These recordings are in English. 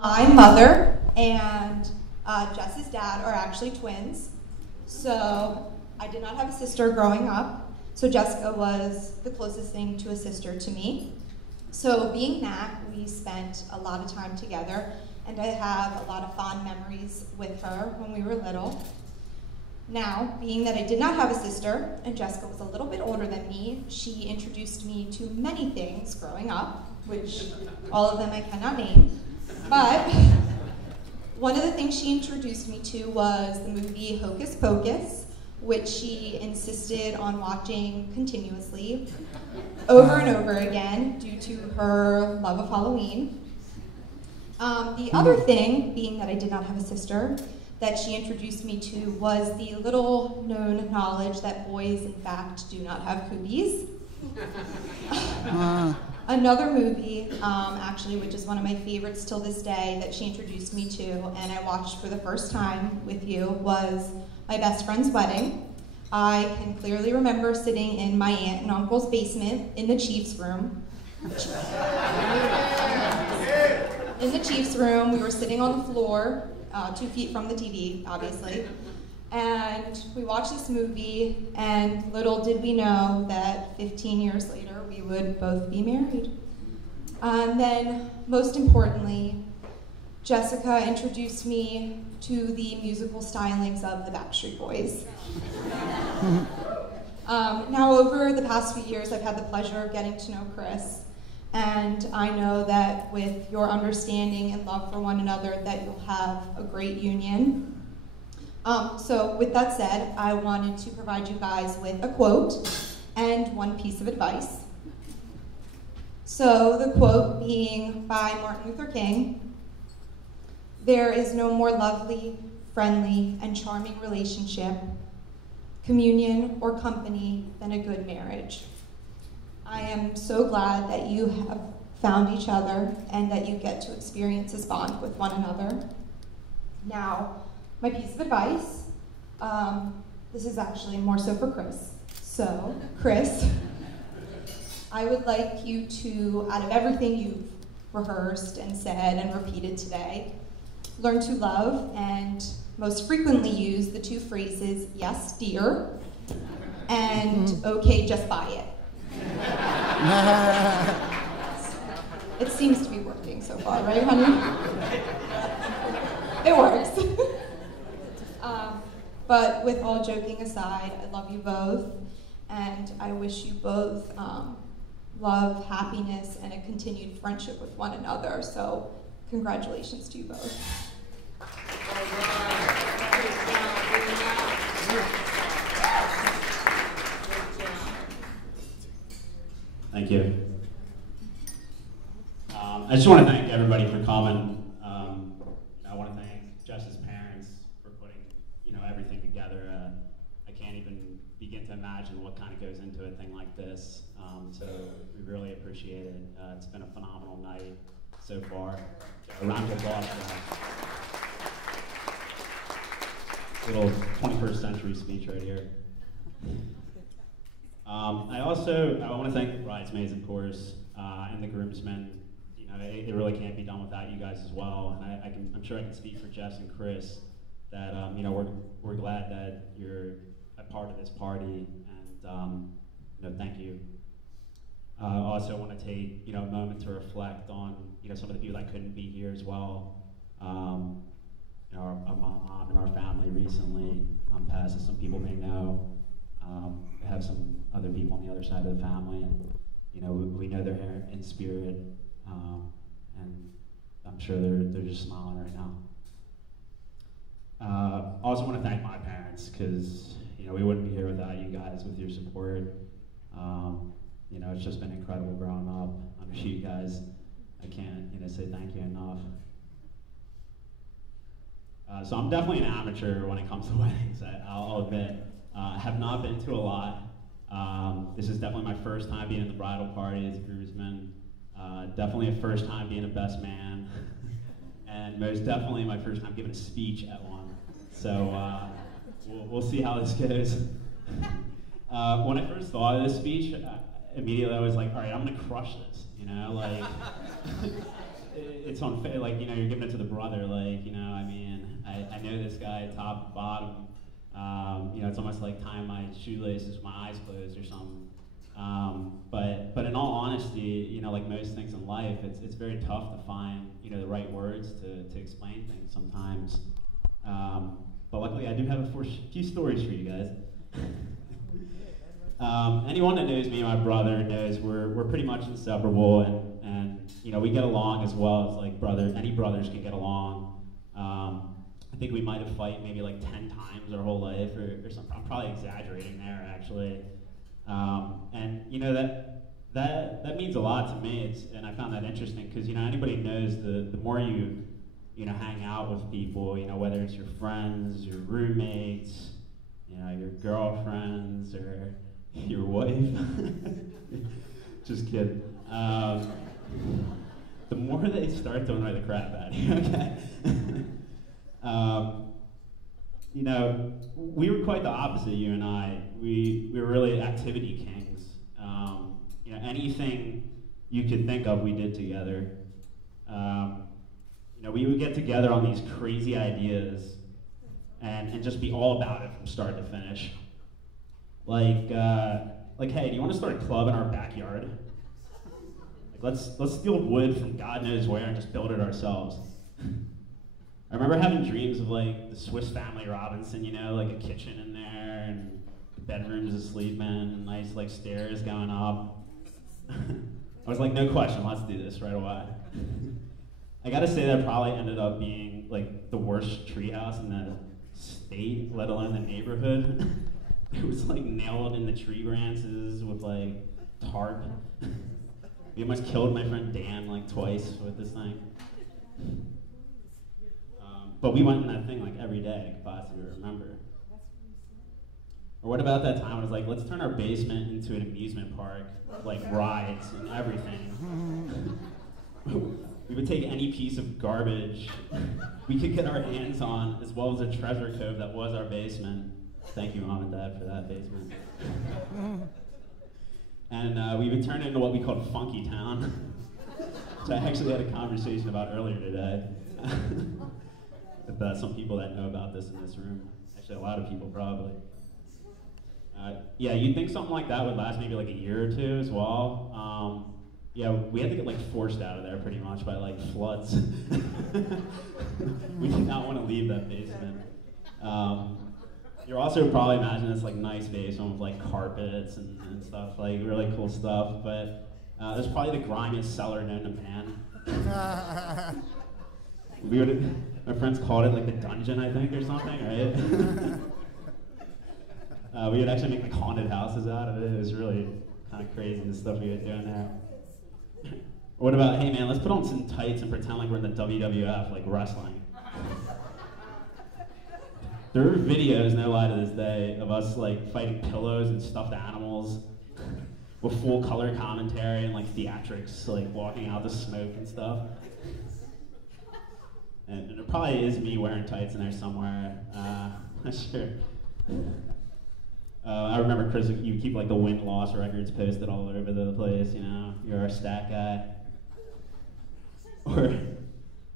My mother and Jess's dad are actually twins. So I did not have a sister growing up. So Jessica was the closest thing to a sister to me. So being that, we spent a lot of time together, and I have a lot of fond memories with her when we were little. Now, being that I did not have a sister, and Jessica was a little bit older than me, she introduced me to many things growing up, which all of them I cannot name. But one of the things she introduced me to was the movie Hocus Pocus, which she insisted on watching continuously over and over again due to her love of Halloween. The other thing, being that I did not have a sister, that she introduced me to was the little known knowledge that boys, in fact, do not have cooties. Another movie, actually, which is one of my favorites till this day, that she introduced me to and I watched for the first time with you was My Best Friend's Wedding. I can clearly remember sitting in my aunt and uncle's basement in the Chiefs room. In the Chiefs room, we were sitting on the floor, 2 feet from the TV, obviously. And we watched this movie, and little did we know that 15 years later, we would both be married. And then, most importantly, Jessica introduced me to the musical stylings of the Backstreet Boys. Now, over the past few years, I've had the pleasure of getting to know Chris, and I know that with your understanding and love for one another, that you'll have a great union. So with that said, I wanted to provide you guys with a quote and one piece of advice. So the quote being by Martin Luther King: "There is no more lovely, friendly, and charming relationship, communion, or company than a good marriage." I am so glad that you have found each other and that you get to experience this bond with one another. Now, my piece of advice, this is actually more so for Chris. So, Chris, I would like you to, out of everything you've rehearsed and said and repeated today, learn to love and most frequently use the 2 phrases, "yes, dear," and "okay, just buy it." It seems to be working so far, right, honey? It works. But with all joking aside, I love you both, and I wish you both love, happiness, and a continued friendship with one another. So, congratulations to you both. Thank you. I just want to thank everybody for coming. I want to thank Jess's parents for putting, everything together. I can't even begin to imagine what kind of goes into a thing like this. So we really appreciate it. It's been a phenomenal night so far. A round of applause for that. Little 21st century speech right here. I want to thank the bridesmaids, of course, and the groomsmen. It really can't be done without you guys as well. And I'm sure I can speak for Jess and Chris that we're glad that you're a part of this party, and thank you. I also want to take a moment to reflect on some of the people that couldn't be here as well. Our mom and our family recently passed, as some people may know. We have some other people on the other side of the family, and we know they're here in spirit, and I'm sure they're just smiling right now. I also want to thank my parents, because we wouldn't be here without you guys, with your support. It's just been incredible growing up under you guys. I can't say thank you enough. So I'm definitely an amateur when it comes to weddings, I'll admit. I have not been to a lot. This is definitely my first time being in the bridal party as a groomsman. Definitely a first time being a best man. And most definitely my first time giving a speech at one. So we'll see how this goes. When I first thought of this speech, immediately I was like, all right, I'm gonna crush this, it's unfair, like, you know, you're giving it to the brother, like, you know, I mean, I know this guy top to bottom. You know, it's almost like tying my shoelaces with my eyes closed or something. But in all honesty, you know, like most things in life, it's very tough to find, you know, the right words to explain things sometimes. But luckily I do have a few stories for you guys. Anyone that knows me and my brother knows we're pretty much inseparable, and you know, we get along as well as like any brothers can get along. I think we might have fight maybe like 10 times our whole life or something. I'm probably exaggerating there actually. And you know, that means a lot to me, and I found that interesting because, you know, anybody knows the more you know, hang out with people, you know, whether it's your friends, your roommates, you know, your girlfriends, or your wife. Just kidding. The more they start to annoy the crap out of you, okay? You know, we were quite the opposite, you and I. We were really activity kings. You know, anything you could think of, we did together. You know, we would get together on these crazy ideas and just be all about it from start to finish. Like, hey, do you want to start a club in our backyard? Like, let's steal wood from God knows where and just build it ourselves. I remember having dreams of like the Swiss Family Robinson, you know, like a kitchen in there and bedrooms to sleep in, nice like stairs going up. I was like, no question, let's do this right away. I gotta say that probably ended up being like the worst treehouse in the state, let alone the neighborhood. It was like nailed in the tree branches with like tarp. We almost killed my friend Dan like twice with this thing. But we went in that thing like every day I could possibly remember. Or what about that time when it was like, let's turn our basement into an amusement park, like rides and everything. We would take any piece of garbage we could get our hands on, as well as a treasure trove that was our basement. Thank you, Mom and Dad, for that basement. And we would turn it into what we called Funky Town, which I actually had a conversation about earlier today. With some people that know about this in this room. Actually, a lot of people probably. Yeah, you'd think something like that would last maybe like a year or two as well. Yeah, we had to get like forced out of there pretty much by like floods. We did not want to leave that basement. You're also probably imagining this like nice basement with like carpets and stuff, like really cool stuff, but it was probably the grimiest cellar known to man. My friends called it like the dungeon, I think, or something, right? We would actually make like haunted houses out of it. It was really kind of crazy, the stuff we were doing there. What about, hey man, let's put on some tights and pretend like we're in the WWF, like wrestling. There are videos, no lie to this day, of us like fighting pillows and stuffed animals with full color commentary and like theatrics, like walking out the smoke and stuff. And it probably is me wearing tights in there somewhere. Not sure. I remember, Chris, you keep like the win-loss records posted all over the place, you know? You're our stat guy. Or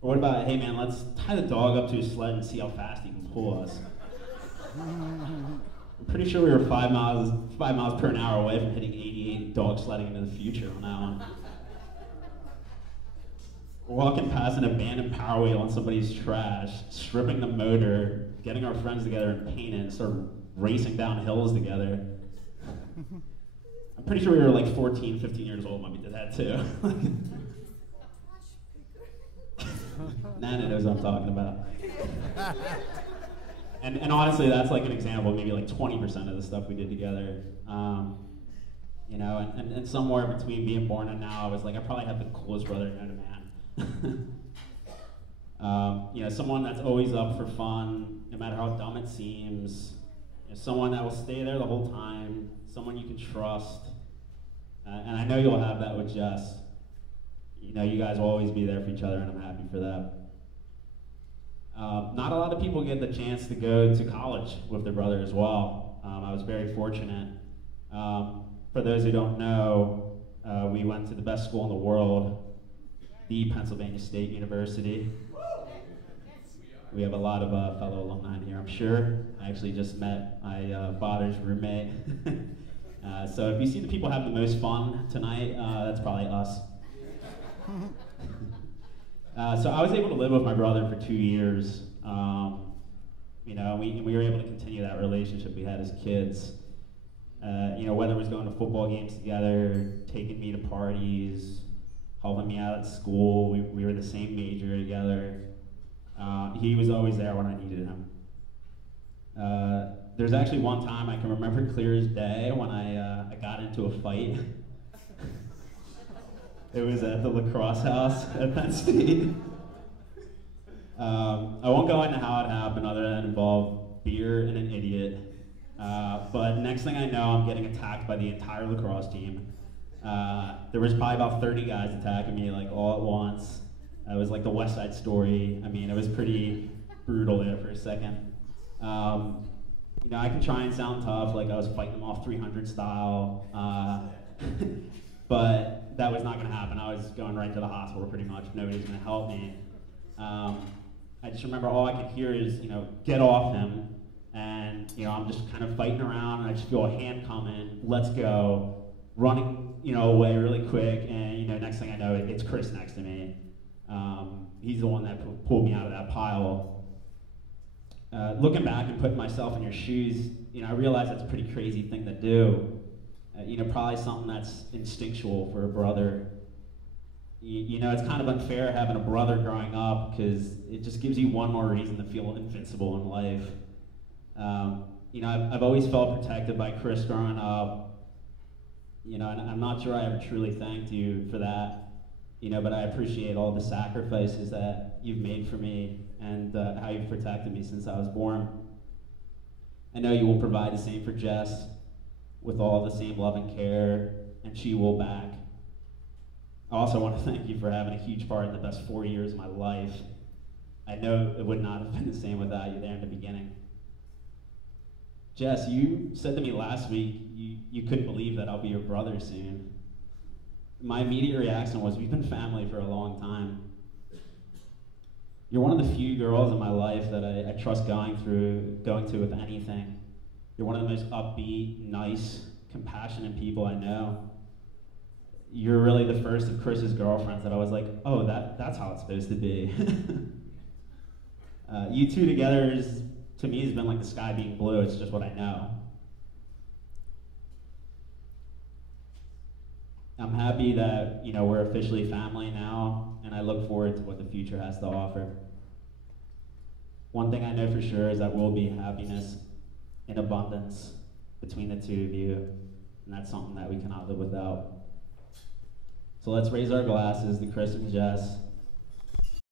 what about, hey man, let's tie the dog up to a sled and see how fast he can pull us. I'm pretty sure we were 5 miles per hour away from hitting 88 dog sledding into the future on that one. We're walking past an abandoned Power Wheel on somebody's trash, stripping the motor, getting our friends together and paint it, and start racing down hills together. I'm pretty sure we were like 14, 15 years old when we did that too. Nana knows what I'm talking about. And honestly, that's like an example of maybe like 20% of the stuff we did together. You know, and somewhere between being born and now, I was like, I probably have the coolest brother known to man. You know, someone that's always up for fun, no matter how dumb it seems. You know, someone that will stay there the whole time. Someone you can trust. And I know you'll have that with Jess. You know, you guys will always be there for each other, and I'm happy for that. Not a lot of people get the chance to go to college with their brother as well. I was very fortunate. For those who don't know, we went to the best school in the world. the Pennsylvania State University. We have a lot of fellow alumni here, I'm sure. I actually just met my father's roommate. So if you see the people have the most fun tonight, that's probably us. So I was able to live with my brother for 2 years. You know, we were able to continue that relationship we had as kids. You know, whether it was going to football games together, taking me to parties, helping me out at school, we were the same major together. He was always there when I needed him. There's actually one time I can remember clear as day when I got into a fight. It was at the lacrosse house at Penn State. I won't go into how it happened other than it involved beer and an idiot. But next thing I know, I'm getting attacked by the entire lacrosse team. There was probably about 30 guys attacking me like all at once. It was like the West Side Story. I mean, it was pretty brutal there for a second. You know, I can try and sound tough, like I was fighting them off 300 style, but that was not going to happen. I was going right to the hospital pretty much. Nobody was going to help me. I just remember all I could hear is, you know, get off him. And, you know, I'm just kind of fighting around, and I just feel a hand coming, let's go, running, you know, away really quick, and, you know, next thing I know, it's Chris next to me. He's the one that pulled me out of that pile. Looking back and putting myself in your shoes, you know, I realize that's a pretty crazy thing to do. You know, probably something that's instinctual for a brother. You know, it's kind of unfair having a brother growing up, because it just gives you one more reason to feel invincible in life. You know, I've always felt protected by Chris growing up. You know, and I'm not sure I ever truly thanked you for that. You know, but I appreciate all the sacrifices that you've made for me and how you've protected me since I was born. I know you will provide the same for Jess with all the same love and care, and she will back. I also want to thank you for having a huge part in the best 4 years of my life. I know it would not have been the same without you there in the beginning. Jess, you said to me last week you couldn't believe that I'll be your brother soon. My immediate reaction was, we've been family for a long time. You're one of the few girls in my life that I trust going to with anything. You're one of the most upbeat, nice, compassionate people I know. You're really the first of Chris's girlfriends that I was like, oh, that's how it's supposed to be. You two together to me has been like the sky being blue. It's just what I know. I'm happy that, you know, we're officially family now, and I look forward to what the future has to offer. One thing I know for sure is that we'll be happiness in abundance between the two of you, and that's something that we cannot live without. So let's raise our glasses to Chris and Jess.